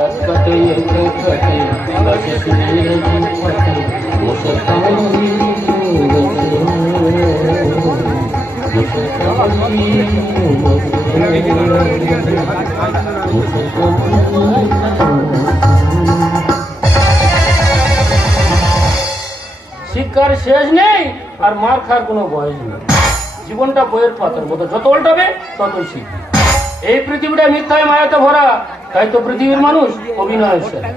রাস্তাতে একটু কাটে বাসে শুনে কাটে মশার কামড়ি শিক্ষার শেষ নেই আর মার খাওয়ার কোনো বয়স নেই। জীবনটা বইয়ের পাতার মতো, যত উল্টাবে ততই শিখবে। এই পৃথিবীটা মিথ্যায় মায়াতে ভরা, তাই তো পৃথিবীর মানুষ অভিনয়ের সেরা।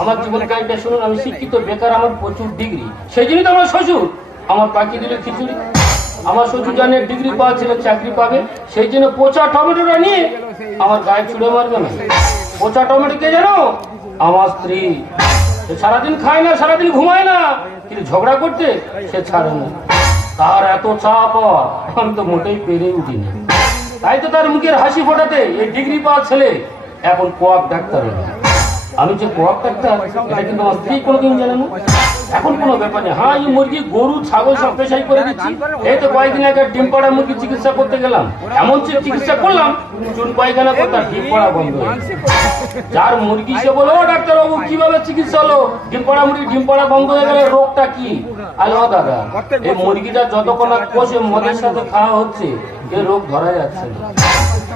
আমার জীবন কাহিনীটা শুনুন, আমি শিক্ষিত, বেকার, আমার প্রচুর ডিগ্রি। সেই জন্যই তো আমার শ্বশুর আমার পাখি দিলে খিচুড়ি। আমার শ্বশুর জানে ডিগ্রি পাওয়া ছেলে চাকরি পাবে, সেই জন্য পচা টমেটোটা নিয়ে আমার গায়ে ছুড়ে মারবে না। পচা টমেটো কে জানো? আমার স্ত্রী। সে সারাদিন খায় না, সারাদিন ঘুমায় না, কিন্তু ঝগড়া করতে সে ছাড়ে না। তার এত চাপ আমি তো মোটেই পেরে উঠিনি। তাই তো তার মুখের হাসি ফোটাতে এই ডিগ্রি পাওয়া ছেলে এখন কোয়াক ডাক্তার হলো। আমি যে কোয়াক ডাক্তার এটা কিন্তু আমার স্ত্রী কোনোদিন জানে না। এখন কোনো ব্যাপার নেই। হ্যাঁ, এই মুরগি, গরু, ছাগল সব পেশাই করে দিচ্ছি। এই তো কয়েকদিন আগে ডিম পাড়া মুরগি চিকিৎসা করতে গেলাম, এমন চিকিৎসা করলাম চুন পায়খানা করে তার ডিম পাড়া বন্ধ হয়ে গেছে। যার মুরগি সে বলো, ডাক্তার বাবু কিভাবে চিকিৎসা হলো? ডিম পাড়া মুরগি ডিম পাড়া বন্ধ হয়ে গেলে রোগটা কি? আলো দাদা, এই মুরগিটা যতক্ষণ কষে মদের সাথে খাওয়া হচ্ছে এ রোগ ধরা যাচ্ছে না।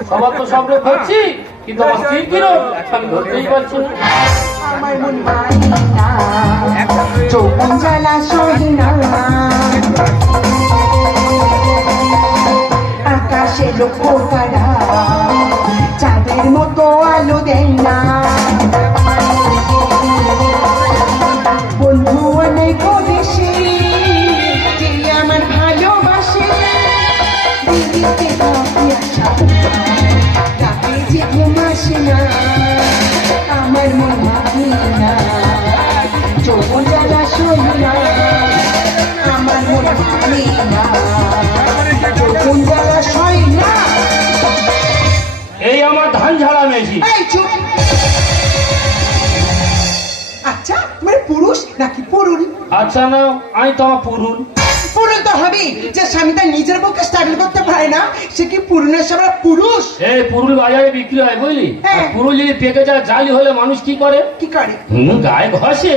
সবার তো সব রোগ হচ্ছি, কিন্তু আমার স্ত্রীর কি রোগ আমি ধরতেই পারছি না। আমার মন মানে না, যৌবন জ্বালা সহে না, আকাশে লক্ষ্য তারা চাঁদের মতো আলো দেয় না। বন্ধু অনেক বেশি যে আমার ভালোবাসে, দিদিতে রাতে যে ঘুম আসে না। আমার মন মানে না, যৌবন জ্বালা সহে না, আমার মন মানে না, যৌবন জ্বালা সহে না। এই আমার ধান ঝাড়া মেশি। এই চুপ। আচ্ছা, মানে পুরুষ নাকি পুরুল? আচ্ছা না, আমি তো আমার পুরুল। পুরুল তো হবে, যে স্বামী তার নিজের পক্ষে স্ট্রাগল করতে পারে না, সে কি পুরুলের সবার পুরুষ? এই পুরুল বাজারে বিক্রি হয় বুঝলি? হ্যাঁ। আর পুরুল যদি পেকে যায়, জালি হলে মানুষ কি করে? কি করে? গায়ে ঘষে।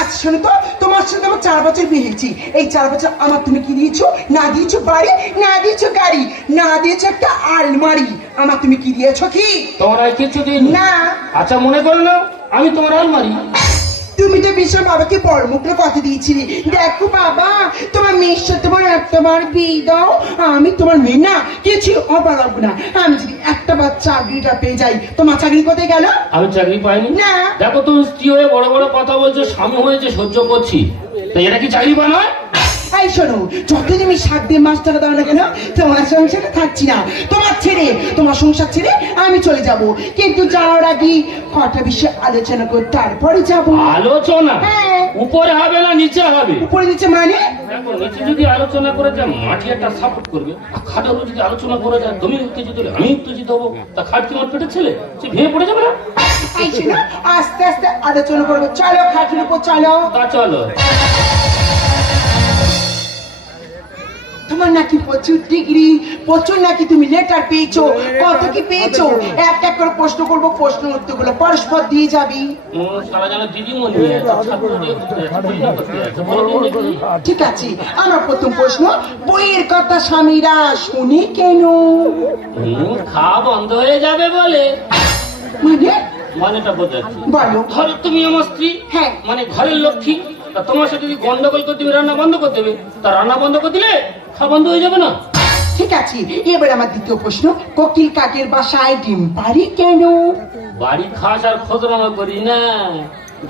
আচ্ছা শোনো তো, তোমার সাথে আমার 4 বছর বিয়ে হয়েছি। এই 4 বছর আমার তুমি কি দিয়েছো? না দিয়েছো বাড়ি, না দিয়েছো গাড়ি, না দিয়েছো একটা আলমারি। আমার তুমি কি দিয়েছো? কি তোমার আর কিছু দিন না। আচ্ছা মনে করো না আমি তোমার আলমারি। তুমি তো বিশ্ব বাবাকে বড় মুখে কথা দিয়েছিলে, দেখো বাবা তোমার মেয়ের সাথে তোমার একটাবার বিয়ে দাও, আমি তোমার মেয়ে না কিছু অবাক লাগবো না। আমি যদি একটা বার চাকরিটা পেয়ে যাই, তোমার চাকরি কোথায় গেল? আমি চাকরি পাইনি না। দেখো তুমি স্ত্রী হয়ে বড় বড় কথা বলছো, স্বামী হয়েছে সহ্য করছি, তো এটা কি চাকরি বানায়? এই শোনো, যতদিন আমি 7 দিন মাস টাকা দাও না কেন, তোমার সংসারে থাকছি না। তোমার ছেড়ে, তোমার সংসার ছেড়ে আমি চলে যাব, কিন্তু যাওয়ার আগে কটা বিষয়ে আলোচনা করে তারপরে যাব। আলোচনা? হ্যাঁ। উপরে হবে না নিচে হবে? উপরে নিচে মানে? দেখো নিচে যদি আলোচনা করে যায় মাটি একটা সাপোর্ট করবে, আর খাটের উপর যদি আলোচনা করে যায় তুমি উত্তেজিত হলে আমি উত্তেজিত হবো, তা খাট কি আমার পেটের ছেলে, সে ভেঙে পড়ে যাবে না? এই শোনো, আস্তে আস্তে আলোচনা করবো, চলো খাটের উপর চলো। তা চলো। তোমার নাকি প্রচুর ডিগ্রি, প্রচুর নাকি তুমি লেটার পেয়েছো, কত কি পেয়েছো? এক এক করে প্রশ্ন করবো, প্রশ্ন উত্তরগুলো পরস্পর দিয়ে যাবি। সারা জানা দিদিমণি ছাত্র দিয়ে করতে আছে, বলো দেখি। ঠিক আছে, আমার প্রথম প্রশ্ন, বইয়ের কথা স্বামীরা শুনি কেন? খাওয়া বন্ধ হয়ে যাবে বলে। মানে? মানেটা বোঝাচ্ছি। বলো। ধরো তুমি আমার স্ত্রী, হ্যাঁ। মানে ঘরের লক্ষ্মী, তা তোমার সাথে যদি গন্ডগোল করতে হবে, রান্না বন্ধ করতে হবে, তা রান্না বন্ধ করে দিলে খাওয়া বন্ধ হয়ে যাবে না? ঠিক আছে, এবার আমার দ্বিতীয় প্রশ্ন, কোকিল কাকের বাসায় ডিম পারি কেন? বাড়ি খাস আর খোঁজরামা করি না,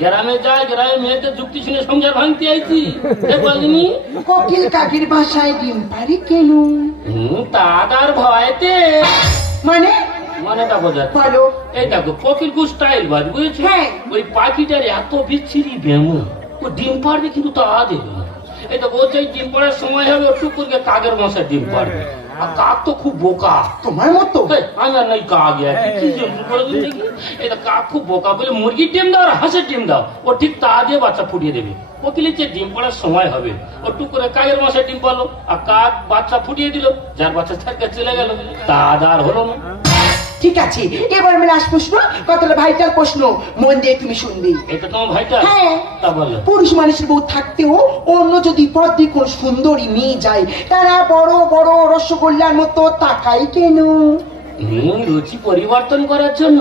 গ্রামে যায়, গ্রামে মেয়েদের যুক্তি শুনে সংসার ভাঙতে আইছি, বলিনি? কোকিল কাকের বাসায় ডিম পারি কেন? তার ভয়তে। মানে? মানেটা বোঝাচ্ছে। বলো। এই দেখো কোকিল কু স্টাইল বাজ, বুঝেছো? হ্যাঁ। ওই পাখিটার এত বিচ্ছিরি ব্যামো, ও ডিম পারবে কিন্তু তা দেবে না। এই দেখো ও যেই ডিম পাড়ার সময় হবে, ও টুক করে কাকের মশায় ডিম পারবে। আর কাক তো খুব বোকা, তোমার মতো। আমি আর নাই কাক কি করে দিন দেখি। এটা কাক খুব বোকা, বলে মুরগির ডিম দাও আর হাঁসের ডিম দাও, ও ঠিক তা দিয়ে বাচ্চা ফুটিয়ে দেবে। কোকিলের যে ডিম পড়ার সময় হবে, ও টুক করে কাকের মশায় ডিম পারলো, আর কাক বাচ্চা ফুটিয়ে দিল, যার বাচ্চা তার কাছে চলে গেল, তা আর হলো না। ঠিক আছে, এবার আমি লাস্ট প্রশ্ন, কতটা ভাইটাল প্রশ্ন, মন দিয়ে তুমি শুনবে। এটা তোমার ভাইটা? হ্যাঁ। তা বলো। পুরুষ মানুষের বউ থাকতেও অন্য যদি পথে কোন সুন্দরী মেয়ে যায়, তারা বড় বড় রসগোল্লার মতো তাকাই কেন? রুচি পরিবর্তন করার জন্য।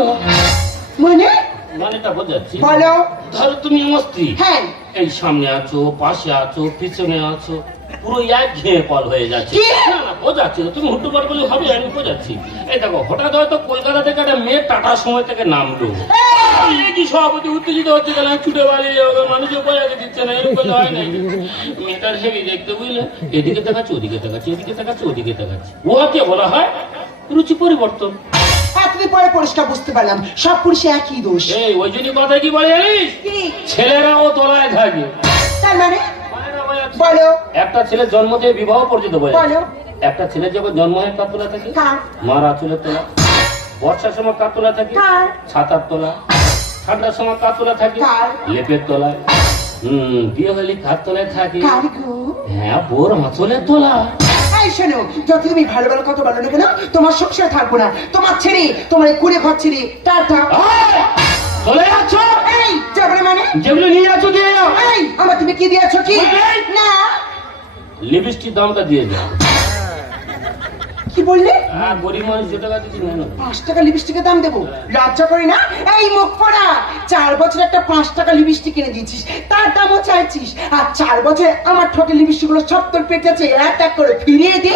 মানে? মানেটা বোঝাচ্ছি। বলো। ধরো তুমি আমার স্ত্রী, হ্যাঁ। এই সামনে আছো, পাশে আছো, পিছনে আছো, পুরো এক ঘেয়ে পল হয়ে যাচ্ছে। কি? না না, বোঝাচ্ছি না, তুমি হুট্টু পাট বলে হবে, আমি বোঝাচ্ছি। এই দেখো, হঠাৎ হয়তো কলকাতা থেকে একটা মেয়ে টাটার সময় থেকে নামলো, এই কি সভাপতি উত্তেজিত হচ্ছে, কেন ছুটে বাড়ি মানুষের বয়াকে দিচ্ছে না, এরকম করলে হয় না। মেয়েটার হেবি দেখতে, বুঝলে, এদিকে দেখাচ্ছে, ওদিকে দেখাচ্ছে, এদিকে দেখাচ্ছে, ওদিকে দেখাচ্ছে, ওকে বলা হয় রুচি পরিবর্তন। এতদিন পরে পরিষ্কার বুঝতে পারলাম সব পুরুষে একই দোষ। এই ওই জন্য কথা কি বলে জানিস, কি? ছেলেরাও তোলায় থাকে। তার মানে? বলো। একটা ছেলের জন্ম থেকে বিবাহ পর্যন্ত বলে। বলো। একটা ছেলে যখন জন্ম হয় কার তোলা থাকে? কার? মার আঁচলের তোলা। বর্ষার সময় কার তোলা থাকে? কার? ছাতার তোলা। ঠান্ডার সময় কার তোলা থাকে? কার? লেপের তলায়। বিয়ে হলে কার তোলায় থাকে? কার গো? হ্যাঁ, বোর আঁচলের তোলা। এই শোনো, যত তুমি ভালো ভালো কথা বলো না কেন, তোমার সংসার থাকবো না, তোমার ছেড়ে, তোমার এই কুড়ে ঘর ছেড়ে টাটা। চলে যাচ্ছ? এই যাবো মানে? যেগুলো নিয়ে যাচ্ছ দিয়ে যাও। এই আমার তুমি কি দিয়েছো কি? না। লিপস্টিক দামটা দিয়ে যাও। কি বললে? গরিব মানুষ যেটা কাছে নেই না। 5 টাকা লিপস্টিকের দাম দেবো? লজ্জা করি না? এই মুখ পড়া, 4 বছর একটা 5 টাকা লিপস্টিক কিনে দিয়েছিস, তার দামও চাইছিস, আর 4 বছর আমার ঠোঁটে লিপস্টিক গুলো সব তোর পেটেছে, এক করে ফিরিয়ে দে।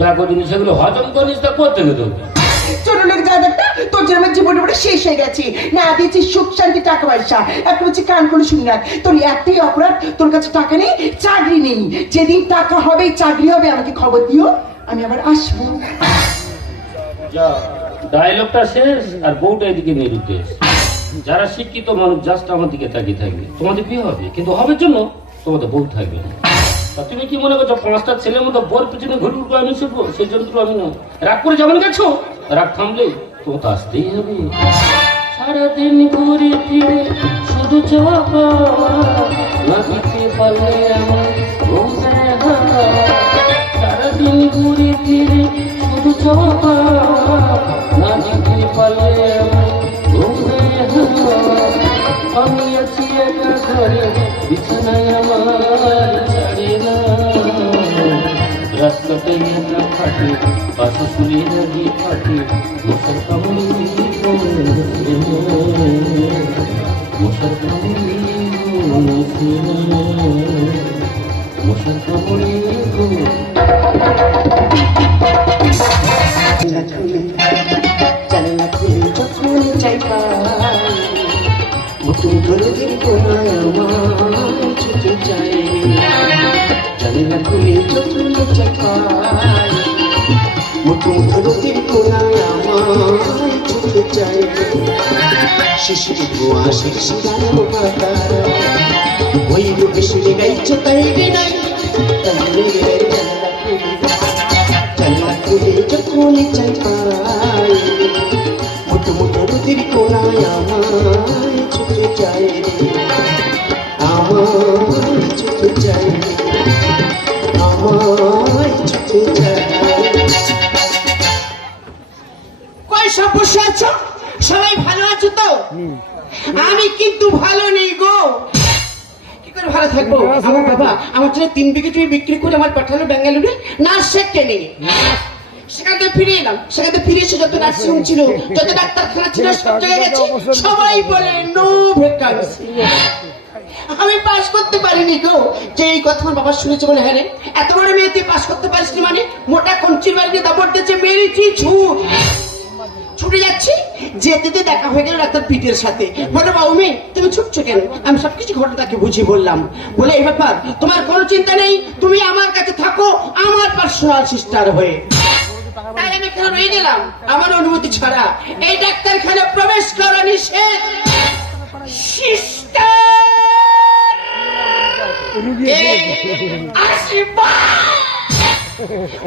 দেখো তুমি সেগুলো হজম করিস, তা করতে গেতে ছোট লোক যা দেখটা, তোর জন্য জীবনে বলে শেষ হয়ে গেছে, না দিয়েছি সুখ শান্তি টাকা পয়সা, একটা হচ্ছে কান করে শুনি রাখ, তোর একটাই অপরাধ, তোর কাছে টাকা নেই, চাকরি নেই, যেদিন টাকা হবে চাকরি হবে আমাকে খবর দিও, আমি আবার আসবো। ডায়লগটা শেষ আর বউটা এদিকে নিরুদ্দেশ। যারা শিক্ষিত মানুষ জাস্ট আমার দিকে তাকিয়ে থাকবে, তোমাদের বিয়ে হবে, কিন্তু হবের জন্য তোমাদের বউ থাকবে না। তা তুমি কি মনে করছো 5টা ছেলের মতো বোর পিছনে ঘুরে ঘুরে আমি শিখবো? সেই যন্ত্র আমি না। রাগ করে যেমন গেছো, রাগ থামলে তোমার তো আসতেই হবে। সারাদিন ঘুরে ফিরে শুধু চাপা, না দিতে পারলে আমার বউ দেখা। সারাদিন ঘুরে ফিরে শুধু চাপা, না দিতে পারলে আমার বউ দেখা। আমি আছি একা ঘরে, বিছানায় আমার ছাড়ে না। রাত কাটে একা ফাটে, পাশে শুয়ে রাগি ফাটে, মশার কামড়ে মশার কামড়ে মশার কামড়ে জানালা খুলে যখন চাই পাই, নতুন ধরনের কোনায় আমার ছুটে যায়। জানালা খুলে যখন চাই পাই, নতুন ধরনের কোনায় আমার ছুটে যায়। শিশির ধোয়া শিশিরানো পাতা, ওই রূপে শুনে গাইছে তাই রে নাই, তাই রে জানালা খুলে যখন চাই পাই, মুঠো মুঠো রুটির কোনায় আমার ছুটে যায় রে, আমার ছুটে যায়, আমার ছুটে যায়। কয় সব বসে আছো? সবাই ভালো আছো তো? আমি কিন্তু ভালো নেই গো। কি করে ভালো থাকবো? আমার বাবা আমার জন্য 3 বিঘে জমি বিক্রি করে আমার পাঠালো বেঙ্গালুরু নার্সের ট্রেনিং। সেখান থেকে ফিরে এলাম, সেখান থেকে ফিরে এসে যত নার্সিং ছিল, যত ডাক্তারখানা ছিল, সব জায়গায় গেছি, সবাই বলে নো ভ্যাকান্সি। আমি পাস করতে পারিনি গো। যে এই কথা আমার বাবা শুনেছে বলে, হ্যাঁ রে এত বড় মেয়ে তুই পাস করতে পারিস মানে? মোটা কঞ্চির বাড়িতে দাবড় দিয়েছে, মেরেছি ছুট। ছুটে যাচ্ছি, যেতে যেতে দেখা হয়ে গেল ডাক্তার পিটের সাথে। বলে বাবু মেয়ে তুমি ছুটছো কেন? আমি সবকিছু ঘটনা তাকে বুঝিয়ে বললাম। বলে এই ব্যাপার, তোমার কোনো চিন্তা নেই, তুমি আমার কাছে থাকো আমার পার্সোনাল সিস্টার হয়ে। তাই আমি এখানে রয়ে গেলাম আমার অনুমতি ছাড়া। এই ডাক্তারখানা প্রবেশ করা নিষেধ। Sister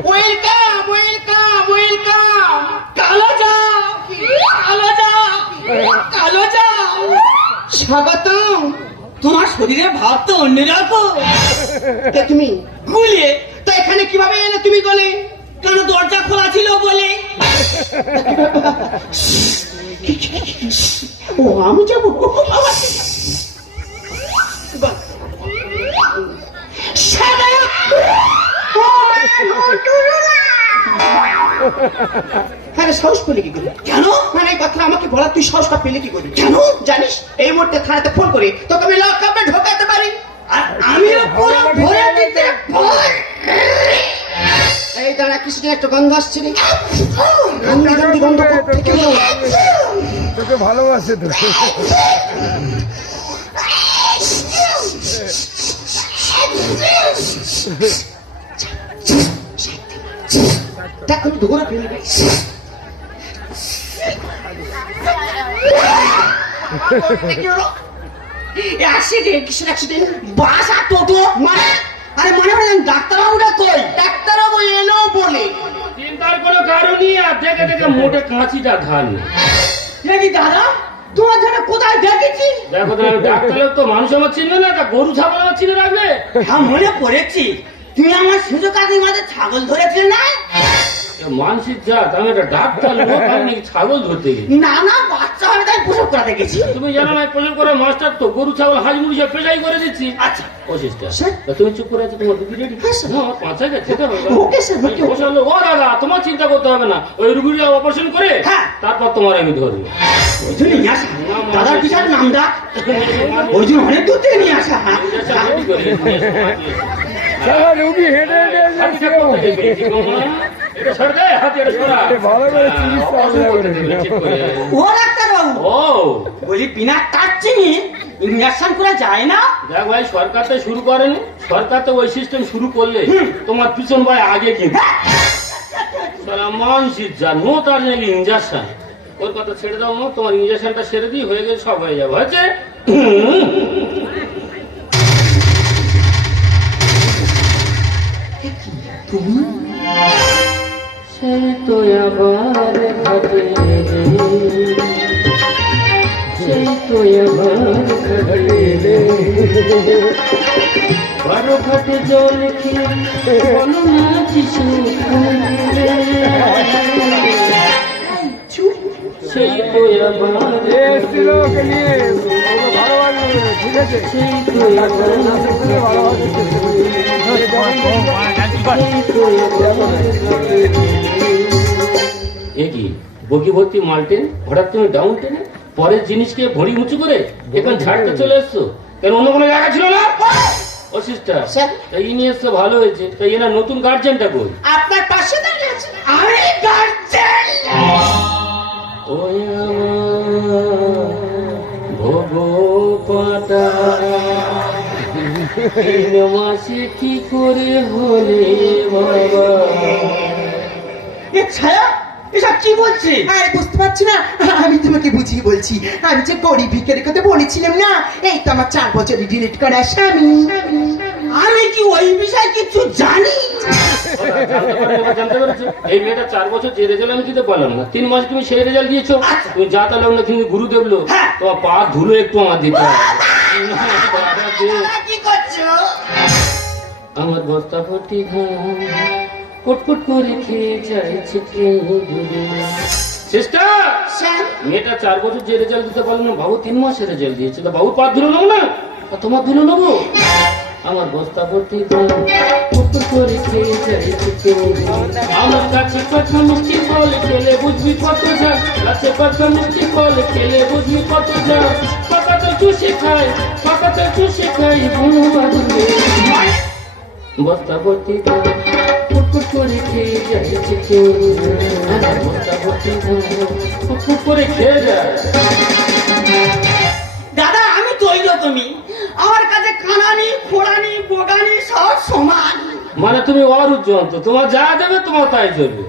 welcome welcome welcome. কালো যাও কালো যাও কালো যাও। স্বাগতম। তোমার শরীরে ভাব তো অন্যরকম। কে তুমি? গুলিয়ে তো এখানে কিভাবে এলে তুমি? বলে কেন দরজা খোলা ছিল বলে? ও আমি যাবো সাদা হ্যাঁ সাহস পেলে কি করে? কেন? মানে এই কথা আমাকে বলা তুই সাহসটা পেলে কি করে? কেন জানিস এই মুহূর্তে থানাতে ফোন করে তোকে আমি লকআপে ঢোকাতে পারি। আর আমিও পুরো ভরে দিতে ভয়। এই দাঁড়া কিছুদিন একটা গন্ধ আসছে রে গন্ধি গন্ধ থেকে তোকে ভালোবাসে তো। দেখো দৌড়া ফেলে অ্যাক্সিডেন্ট কিসের অ্যাক্সিডেন্ট? বাস আর টোটো মানে আরে মনে হয় ডাক্তারবাবুটা কই? ডাক্তারবাবু এলো বলে চিন্তার কোনো কারণই আর দেখে দেখে মোটে কাঁচিটা ঘান দেখি দাদা তোমার জন্য কোথায় দেখেছি? দেখো তো ডাক্তার তো মানুষ আমার চিনবে না, তা গরু ছাগল আমার চিনে রাখবে। হ্যাঁ মনে পড়েছি, তুমি আমার সুযোগ আগে মাঝে ছাগল ধরেছিলে না? মানসিক জাত, আমি একটা ডাক্তার লোক, আমি নাকি ছাগল ধরতে গেছি। না না বাচ্চা আমি তাই প্রসব করাতে গেছি। তুমি জানো না প্রয়োজন করে মাস্টার তো গরু ছাগল হাঁস মুড়ি সব পেশাই করে দিচ্ছি। আচ্ছা ও সিস্টার, স্যার। তা তুমি চুপ করে আছো, তোমার রুগী রেডি? হ্যাঁ, স্যার। না আমার 5 টাকা খেতে হবে। ওকে, স্যার, ওকে। বসে হলো, ও দাদা তোমার চিন্তা করতে হবে না, ওই রুগীটা অপারেশন করে হ্যাঁ। তারপর তোমার আমি ধরবো। ওই জন্য নিয়ে আসা দাদার বিশাল নাম ডাক, ওই জন্য অনেক দূর থেকে নিয়ে আসা। সারা রুগী হেঁটে হেঁটে যাচ্ছে। এটা সর দে, হাতে এটা সরা। ভালো করে 30 টাকা করে ও ডাক্তারবাবু ও বলি বিনা কাজ চিনি ইঞ্জেকশন করা যায় না? দেখ ভাই, সরকার তো শুরু করেনি, সরকার তো ওই সিস্টেম শুরু করলে তোমার পিছন ভাই আগে কিন্তু মানসিক যা নো তার নাকি ইঞ্জেকশন, ওর কথা ছেড়ে দাও না, তোমার ইঞ্জেকশনটা সেরে দিই, হয়ে গেলে সব হয়ে যাবে। হচ্ছে সেই তো আবার ঘটে, সেই তো আবার ঘটে, বারো ঘাটে জল খেয়ে বলো না কিছু, সেই তো আবার এসেছিল ওকে নিয়ে, ওকে ভালোবাসবে, ঠিক আছে? সেই তো আবার ওকে ভালোবাসবে। একই বগি ভর্তি মালটেন, হঠাৎ তুমি ডাউন টেনে পরের জিনিসকে ভরি উঁচু করে এখন ঝাড়তে চলে এসছো, কেন অন্য কোনো জায়গা ছিল না? ও সিস্টার, স্যার। এই নিয়ে এসছে ভালো হয়েছে, তাই এনার নতুন গার্জেনটা কই? আপনার পাশে দাঁড়িয়ে আছে আমি গার্জেন। ওই আমার ভগপাটা 3 মাসে কি করে হলে বাবা? এ ছায়া এসব কি বলছে? আরে বুঝতে পারছি না, আমি তোমাকে বুঝিয়ে বলছি। আমি যে গরিব ভিখারির কথা বলেছিলাম না, এই তো আমার 4 বছরের ডিলিট করা স্বামী। আমি কি ওই বিষয়ে কিছু জানি? জানতে পেরেছো? এই মেয়েটা 4 বছর যে রেজাল্ট আমি দিতে পারলাম না, 3 মাস তুমি সেই রেজাল্ট দিয়েছো। তুমি যা তাহলে অন্য কিন্তু গুরু দেখলো, হ্যাঁ। তোমার পা ধুলো একটু আমার দিতে হবে। কি করছো? আমার বস্তা ভর্তি ঘাম কটকট করে খেয়ে যাচ্ছে চেষ্টা। মেয়েটা 4 বছর যে রেজাল্ট দিতে পারলো না, বাবু 3 মাসের রেজাল্ট দিয়েছে, তা বাবু পা ধুলো নেবো না, আর তোমার ধুলো নেবো? আমার বস্তা ভর্তি ঘাম কটকট করে খেয়ে যাচ্ছে। আমার কাছে কথা মিষ্টি ফল খেলে বুঝবি কত ঝাল, কাছে কথা মিষ্টি ফল খেলে বুঝবি কত ঝাল। পাকা তো চুষে খাই, পাকা তো চুষে খাই, বুনো বাদুরে বস্তা ভর্তি ঘাম কটকট করে খেয়ে যাচ্ছে। আমার বস্তা ভর্তি ঘাম কটকট করে খেয়ে যায়। দাদা আমি তৈরি, তুমি আমার কাছে কানানি ফোড়ানি বোগানি সব সমান। মানে তুমি অরুজন্ত, তোমার যা দেবে তোমার তাই চলবে।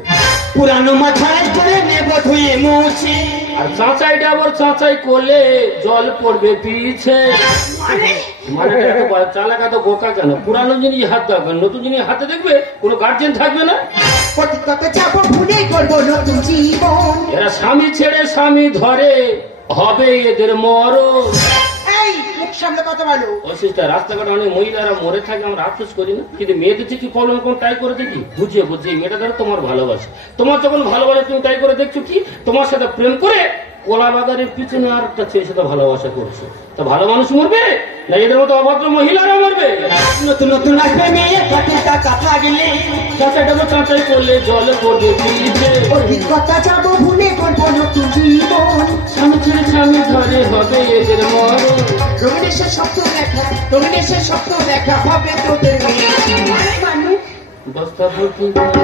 পুরানো মাথায় করে নেব ধুয়ে মুছে। আর চাঁচাইটা আবার চাঁচাই করলে জল পড়বে পিছে। মানে মানে চালাকা তো বোকা কেন? পুরানো জিনিস হাত দেবে, নতুন জিনিস হাতে দেখবে, কোনো গার্জেন থাকবে না। প্রতিজ্ঞাত যাবো ভুলে করবো নতুন জীবন। এরা স্বামী ছেড়ে স্বামী ধরে, হবে এদের মরণ। এই মুখ সামনে কথা বলো। ও সিস্টার, রাস্তাঘাটে অনেক মহিলারা মরে থাকে, আমরা আফসোস করি না, কিন্তু মেয়েদের কি কলম কোন ট্রাই করে দেখি, বুঝিয়ে বুঝিয়ে এই মেয়েটা ধরো তোমার ভালোবাসে, তোমার যখন ভালোবাসে তুমি ট্রাই করে দেখছো কি তোমার সাথে প্রেম করে কলা বাগানের পিছনে আর একটা ছেলের সাথে ভালোবাসা করছো, তা ভালো মানুষ মরবে না এদের মতো অভদ্র মহিলারা মরবে? নতুন নতুন আসবে মেয়ে কাছে টাকা থাকলে চাচাটাকে চাচাই করলে জল পড়বে পিলিতে, অভিজ্ঞতা যাবো ভুলে করবো নতুন জীবন। স্বামী ছেড়ে স্বামী ঘরে হবে এদের মরণ। রঙিনেশের স্বপ্ন দেখা, রঙিনেশের স্বপ্ন দেখা হবে তোদের মেয়ে। মানুষ বস্তা ভর্তি ধান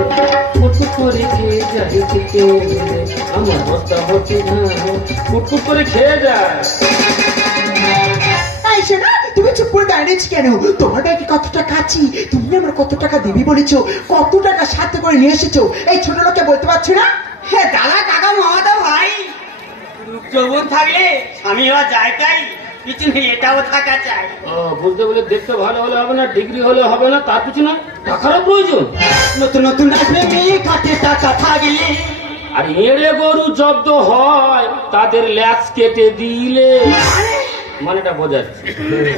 ফুটফুট করে খেয়ে যায় কেউ বলে, আমার বস্তা ভর্তি ধান ফুটফুট করে খেয়ে যায়। আইসো না, তুমি চুপ করে দাঁড়িয়েছি কেন? তোমার ব্যাগে কত টাকা আছে? তুমি আমার কত টাকা দিবি বলেছো, কত টাকা সাথে করে নিয়ে এসেছো, এই ছোট লোককে বলতে পারছো না? হ্যাঁ দাদা কাকা মামাদা ভাই, রূপ যৌবন থাকলে স্বামী হওয়া যায় তাই, পিছনে এটাও থাকা চাই। ও, বুঝতে বলে দেখতে ভালো হলে হবে না, ডিগ্রি হলে হবে না, তার কিছু না, টাকারও প্রয়োজন। নতুন নতুন আসবে মেয়ে কাছে টাকা থাকলে, আর এড়ে গরু জব্দ হয় তাদের ল্যাচ কেটে দিলে, মানেটা বোঝাচ্ছি।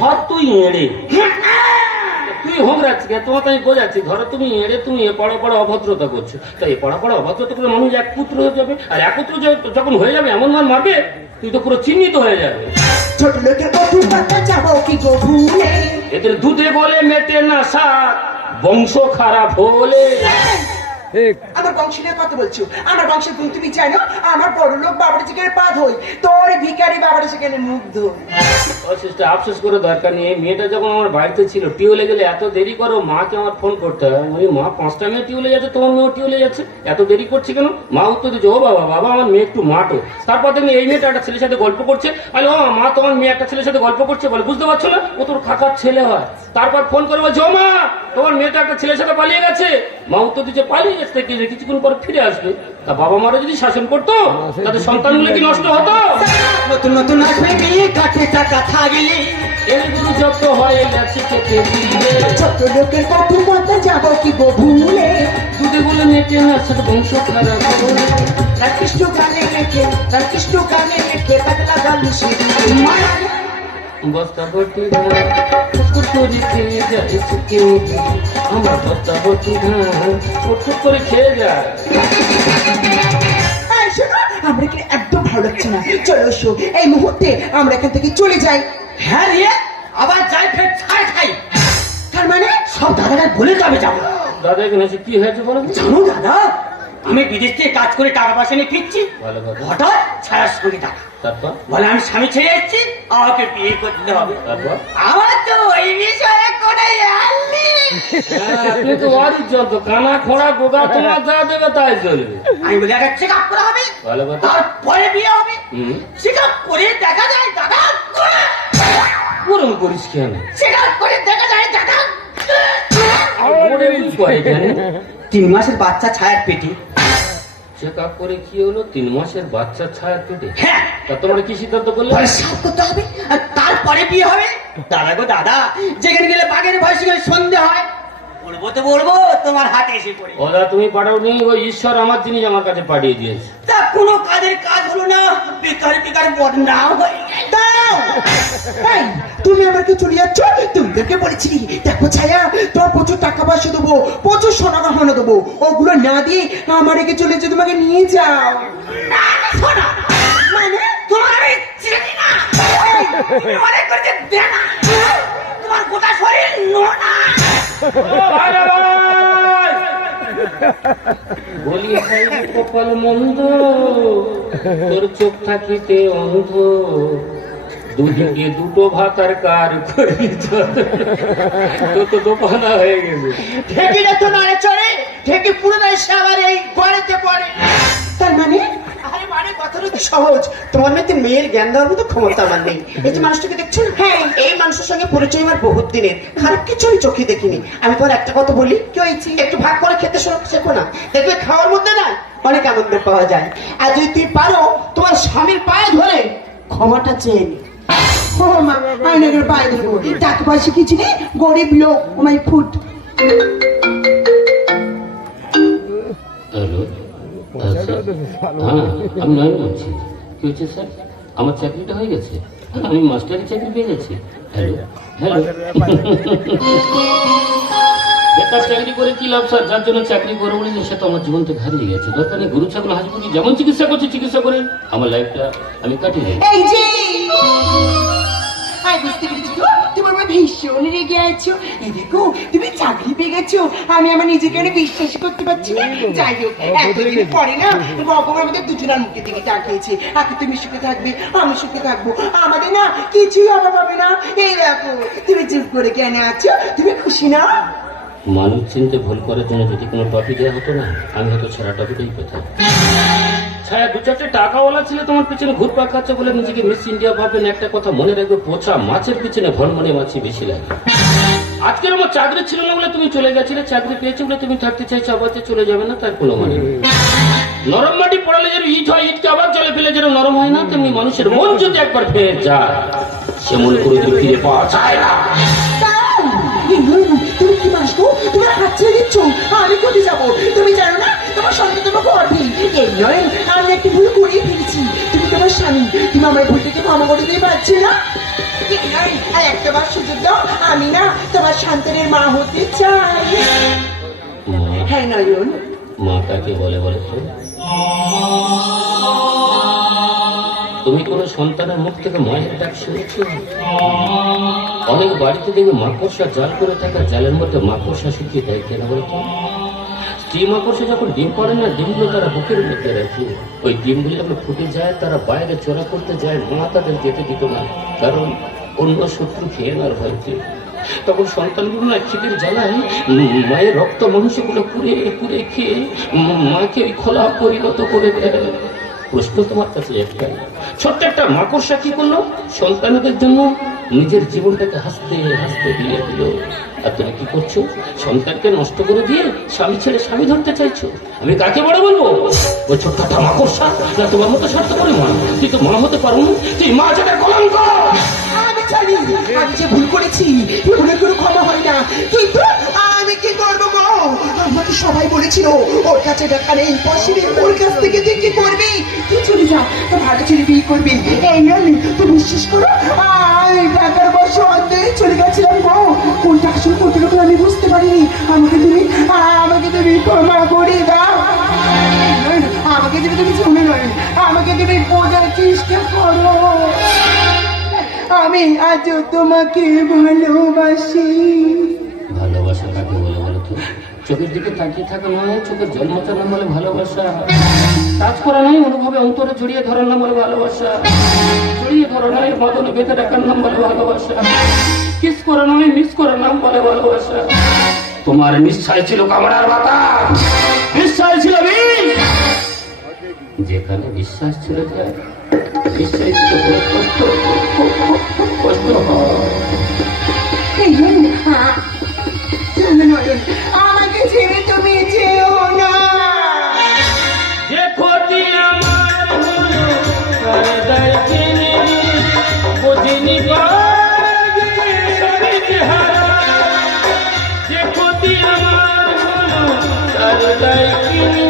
ধর তুই এড়ে, তুই হোমরাচ্ছি, তোমার তো আমি বোঝাচ্ছি, ধরো তুমি এড়ে, তুমি এ পড়া পড়া অভদ্রতা করছো, তাই এ পড়া পড়া অভদ্রতা করে মানুষ একপুত্র হয়ে যাবে, আর একত্র যখন হয়ে যাবে এমন মান মারবে তুই তো পুরো চিহ্নিত হয়ে যাবে। ছোট লোকের অভিজ্ঞতা যাবো কি গো ভুলে? এদের দুধে বলে মেটে না স্বাদ, বংশ খারাপ হলে। ঠিক। আমার বংশ নিয়ে কথা বলছো, আমার বংশের গুণ তুমি জানো? আমার বড় লোক বাবার সেখানে পা ধোই, তোর ভিখারি বাবার সেখানে মুখ ধোই। ও সিস্টার, আফসোস করে দরকার নেই, এই মেয়েটা যখন আমার বাড়িতে ছিল টিউলে গেলে এত দেরি করো, মাকে আমার ফোন করতে হয়, আমি বলি, মা 5টা মেয়ে টিউলে যাচ্ছে, তোমার মেয়েও টিউলে যাচ্ছে, এত দেরি করছে কেন? মা উত্তর দিচ্ছে, ও বাবা বাবা আমার মেয়ে একটু মাটো। তারপর দেখি এই মেয়েটা একটা ছেলের সাথে গল্প করছে, আরে ও মা তোমার মেয়ে একটা ছেলের সাথে গল্প করছে, বলে বুঝতে পারছো না ও তোর কাকার ছেলে হয়। তারপর ফোন করে বলছে, ও মা তোমার মেয়েটা একটা ছেলের সাথে পালিয়ে গেছে। মা উত্তর দিচ্ছে, পালিয়ে গেছে কি, কিছুক্ষণ পরে ফিরে আসবে। তা বাবা মারা যদি শাসন করতো তাদের সন্তানগুলো কি নষ্ট হতো? নতুন নতুন আসবে মেয়ে কাছে টাকা থাকলে, এগুলো যত হয় ল্যাচে কেটে দিলে, ছোট লোকের অভিজ্ঞতা যাবো কি গো ভুলে? দুধে বলে মেটে না সাথে বংশ খারাপ হলে। তার কৃষ্ণ গানে লেখে, তার কৃষ্ণ গানে লেখে পাতলা গালি সে মারা। বস্তা ভর্তি ধান ফুটফুট করে খেয়ে যায় কেউ, আমার বস্তা ভর্তি ধান ফুটফুট করে খেয়ে যায়। এই শোনো, আমরা এখানে একদম ভালো লাগছে না, চলো এসো এই মুহূর্তে আমরা এখান থেকে চলে যাই। হ্যাঁ রে, আবার যাই ফের ছাড় খাই। তার মানে সব দাদারা বলে তো আমি যাবো। দাদা এখানে এসে কি হয়েছে বলো তো? জানো দাদা, আমি বিদেশ থেকে কাজ করে টাকা পয়সা নিয়ে ফিরছি, ভালো কথা। হঠাৎ ছায়ার সঙ্গে টাকা তারপর বলে আমি স্বামী ছেড়ে যাচ্ছি, আমাকে বিয়ে করতে হবে। তারপর আমার তো ওই বিষয়ে কোনো জ্ঞান নেই। আপনি তো ওয়ারির যত কানা খোঁড়া গোগা তোমার যা দেবে তাই চলবে। আমি বলি একটা চেক আপ করা হবে, ভালো কথা। তারপরে বিয়ে হবে। হুম, চেক আপ করে দেখা যায় দাদা, ওরম করিস কেন? চেক আপ করে দেখা যায় দাদা। ওরে বুঝ কয় কেন? 3 মাসের বাচ্চা ছায়ার পেটে। চেক আপ করে কি হলো? 3 মাসের বাচ্চা ছায়া পেটে। হ্যাঁ, তা তোমরা কি সিদ্ধান্ত করলে? পরে সাফ করতে হবে আর তারপরে বিয়ে হবে। দাদা গো দাদা, যেখানে গেলে বাঘের ভয় গেলে সন্ধে হয়, বলবো তো বলবো, তোমার হাতে এসে পড়ে। ওরা তুমি পাঠাও নি, ওই ঈশ্বর আমার জিনিস আমার কাছে পাঠিয়ে দিয়েছে। তা কোনো কাজের কাজ হলো না, বেকার বেকার বদনাম হয়ে গেল। দাঁড়াও, এই, তুমি আমাকে চলে যাচ্ছ? তোমাদেরকে বলেছিলি দেখো ছায়া, তোমার প্রচুর টাকা পয়সা দেবো, প্রচুর সোনা গহনা দেবো, ওগুলো না দিয়ে আমার রেখে চলে যেতে, তোমাকে নিয়ে যাও। না, না, শোনো, মানে তোমার আমি চিনি না। তুমি মনে করছে দেনা, তোমার গোটা শরীর নোনা। বলি ভাই কপাল মন্দ, তোর চোখ থাকিতে অন্ধ, দুদিকে দুটো ভাতার কার করি তো তো দোপানা হয়ে গেছে। ঢেকিটা তো নড়ে চড়ে, ঢেকি পুরোটাই সে আবার এই গড়েতে পড়ে। তার মানে আরে মানে কথাটা তো সহজ, তোমার মধ্যে মেয়ের জ্ঞান দেওয়ার মতো ক্ষমতা আমার নেই। এই যে মানুষটাকে দেখছো না, হ্যাঁ, এই মানুষের সঙ্গে পরিচয় আমার বহুত দিনের, খারাপ কিছু আমি চোখে দেখিনি। আমি তোমার একটা কথা বলি, কি হয়েছে, একটু ভাগ করে খেতে শেখো না, দেখবে খাওয়ার মধ্যে না অনেক আনন্দ পাওয়া যায়। আর যদি তুমি পারো তোমার স্বামীর পায়ে ধরে ক্ষমাটা চেয়ে নি। ও মা, আয়নাগের পায়ে দেবো, টাকা পয়সা কিছু নেই, গরিব লোক, ও মাই ফুট। হ্যালো, আচ্ছা, হ্যাঁ আমি নয়ন বলছি। কি হয়েছে স্যার? আমার চাকরিটা হয়ে গেছে? আমি মাস্টারি চাকরি পেয়ে গেছি। হ্যালো হ্যালো, বেকার চাকরি করে কি লাভ স্যার? যার জন্য চাকরি করে বলেছে সে তো আমার জীবন থেকে হারিয়ে গেছে। দরকার নেই, গরু ছাগল হাঁস মুরগি যেমন চিকিৎসা করছে চিকিৎসা করে আমার লাইফটা আমি কাটিয়ে যাই। এই যে আই বুঝতে পেরেছি তো, তোমার মা ভীষণ রেগে আছো। এই দেখো তুমি চাকরি পেয়ে গেছো, আমি আমার নিজেকে আর বিশ্বাস করতে পারছি না। যাই হোক, এতদিন পরে না ভগবান আমাদের দুজনের মুখের দিকে তাকিয়েছে। আগে তুমি সুখে থাকবে, আমি সুখে থাকবো, আমাদের না কিছুই অভাব হবে না। এই দেখো তুমি চুপ করে কেন আছো? তুমি খুশি না? মানুষ চিনতে ভুল করার জন্য যদি কোনো টপিক দেওয়া হতো না, আমি হয়তো ছাড়া টপিকই পেতাম। ছায়া, দু চারটে টাকাওয়ালা ছিল তোমার পিছনে ঘুরপাক খাচ্ছে বলে নিজেকে মিস ইন্ডিয়া ভাববেন। একটা কথা মনে রাখবে, পচা মাছের পিছনে ভনমনে মাছি বেশি লাগে। আজকের আমার চাকরি ছিল না বলে তুমি চলে গেছিলে, চাকরি পেয়েছো বলে তুমি থাকতে চাইছো, আবার যে চলে যাবে না তার কোনো মানে নেই। নরম মাটি পড়ালে যেন ইট হয়, ইটকে আবার জলে ফেলে যেন নরম হয় না, তেমনি মানুষের মন যদি একবার ফিরে যায় সে মন করে ফিরে পাওয়া যায় না। তুমি কি মাসবো? তুমি হাত ছেড়ে দিচ্ছ, আমি কোথায় যাবো? তুমি জানো না তোমার সঙ্গে তোমাকে অর্ধেক। এই নয়, আমি একটি ভুল করেই ফেলেছি। তুমি তোমার স্বামী, তুমি আমার ভুলটাকে ক্ষমা করে দিতে পারছো না? এই নয়, আর একটাবার সুযোগ দাও, আমি না তোমার সন্তানের মা হতে চাই। হ্যাঁ নয়ন। মা কাকে বলে বলে তো? তুমি কোন সন্তানের মুখ থেকে মায়ের ডাক শুনেছো? অনেক বাড়িতে দেখবে মাকড়সা জাল করে থাকা, জালের মধ্যে মাকড়সা শুকিয়ে দেয় কেন বলতো? স্ত্রী মাকড়সা যখন ডিম পাড়ে না, ডিমগুলো তারা বুকের মধ্যে রাখে। ওই ডিমগুলো যখন ফুটে যায়, তারা বাইরে চোরা করতে যায়, মা তাদের যেতে দিত না, কারণ অন্য শত্রু খেয়ে নেওয়ার ভয়তে। তখন সন্তানগুলো না খিদের জ্বালায় মায়ের রক্ত মাংসগুলো পুড়ে পুড়ে খেয়ে মাকে ওই খোলা পরিণত করে দেয়। প্রশ্ন তোমার কাছে একটাই, ছোট্ট একটা মাকড়সা কি করলো? সন্তানদের জন্য নিজের জীবনটাকে হাসতে হাসতে দিয়ে দিল। আর তুমি কি করছো? সন্তানকে নষ্ট করে দিয়ে স্বামী ছেড়ে স্বামী ধরতে চাইছো। আমি কাকে বড় বলবো? ওই ছোট্ট একটা মাকড়সা না তোমার মতো স্বার্থ করে মা? তুই তো মা হতে পারো না, তুই মা যেটা কলঙ্ক। আমি জানি আমি যে ভুল করেছি, ভুলের কোনো ক্ষমা হয় না, কিন্তু আমি কি করবো গো? আমাকে সবাই বলেছিল ওর কাছে টাকা নেই, পয়সা ওর কাছ থেকে তুই কি করবি? তুই চলে যা, তো ভালো ছেলে বিয়ে করবি। এই নয়, তুই বিশ্বাস করো আমি টাকার বসে অন্ধই চলে গেছিলাম গো। কোনটা আসল কোনটা নকল আমি বুঝতে পারিনি। আমাকে তুমি ক্ষমা করে দাও। আমাকে যদি তুমি শুনে নয়, আমাকে তুমি বোঝার চেষ্টা করো। আমি আজও তোমাকে ভালোবাসি। ভালোবাসা কাকে বলে বলো তো? চোখের দিকে তাকিয়ে থাকা নয়, চোখের জন্মটা নাম বলে ভালোবাসা। কাজ করা নয়, অনুভবে অন্তরে জড়িয়ে ধরার নাম বলে ভালোবাসা। জড়িয়ে ধরা নয়, বদলে বেঁধে রাখার নাম বলে ভালোবাসা। কিস করা নয়, মিস করার নাম বলে ভালোবাসা। তোমার নিশ্চয় ছিল কামড়ার বাতাস, নিশ্চয় ছিল বিষ। যেখানে বিশ্বাস ছিল যায়, নিশ্চয় ছিল কষ্ট, কষ্ট হয়। আমাকে ছেড়ে তুমি যেও না। যে ক্ষতি আমার হলো তার দায় কিনে বুঝিনি সবই চেহারা। যে ক্ষতি আমার হলো তার দায় কিনে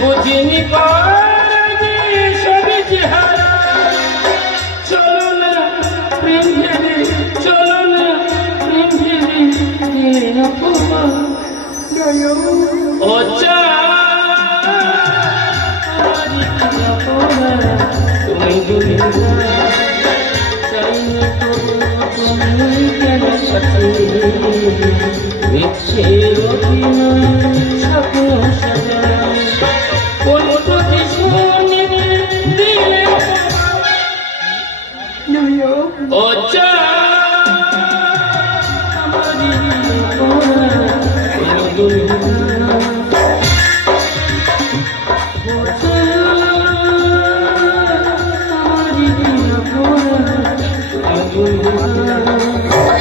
বুঝিনি সবই চেহারা। চলো না প্রেম ভেবে, চলো না প্রেম ভেবে ও চা তুমি চাই না তুমি কেন সাথে মিথ্যের অভিনয় স্বপ্ন সাজায় কোন প্রতিশোধ দিলে ও চা আমার